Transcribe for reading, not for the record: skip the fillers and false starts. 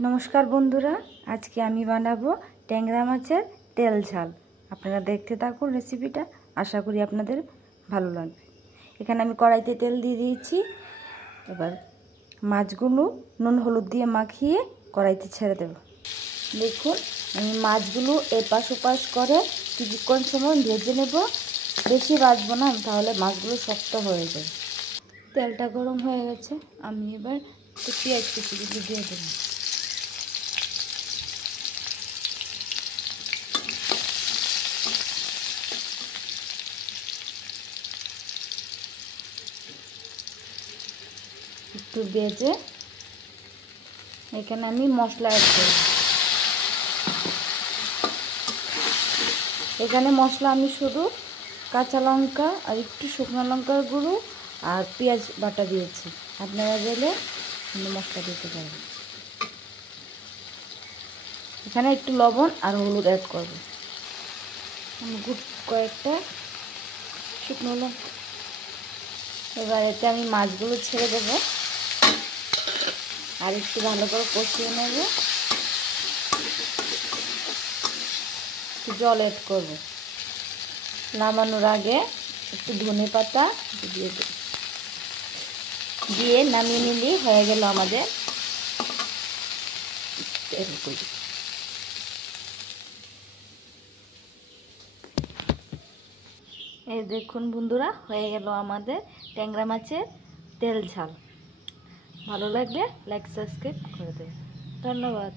नमस्कार बंधुरा आज के आमी बानाबो टैंगरा माछेर तेल झाल। आपनारा देखते थाकुन रेसिपिटा, आशा करी आपनादेर भालो लागबे। एखाने आमी कड़ाइते तेल दिए दिएछि। एबार माछगुलो नुन हलुद दिए माखिए कड़ाइते छेड़े देब। देखुन आमी माछगुलो एपाश ओपाश करे কিছুক্ষণ समय भेजे नेब। बेशी भाजबो ना, ताहले माछगुलो शक्त हये जाबे। तेलटा गरम हये गेछे, आमी एबार पेঁয়াজ कुचिগুলো দিয়ে দেব। একটু ভেজে এখানে আমি মশলা অ্যাড করব। এখানে মশলা আমি শুধু কাঁচা লঙ্কা আর একটু শুকনো লঙ্কার গুঁড়ো আর পেঁয়াজ বাটা দিয়েছি। আপনারা চাইলে মশলা দিতে পারেন। এখানে একটু লবণ আর হলুদ অ্যাড করব। আমি কয়েকটা শুকনো লঙ্কা। এবার এতে আমি মাছগুলো ছেড়ে দেব আর একটু ভালো করে কষিয়ে নেব। একটু জল অ্যাড করব। নামানোর আগে একটু ধনে পাতা দিয়ে দেব, দিয়ে নামিয়ে নিলেই হয়ে গেল আমাদের তেলগুলো। এই দেখুন বন্ধুরা, হয়ে গেল আমাদের ট্যাংরা মাছের তেল ঝাল। ভালো লাগলে লাইক সাবস্ক্রাইব করে দেবেন। ধন্যবাদ।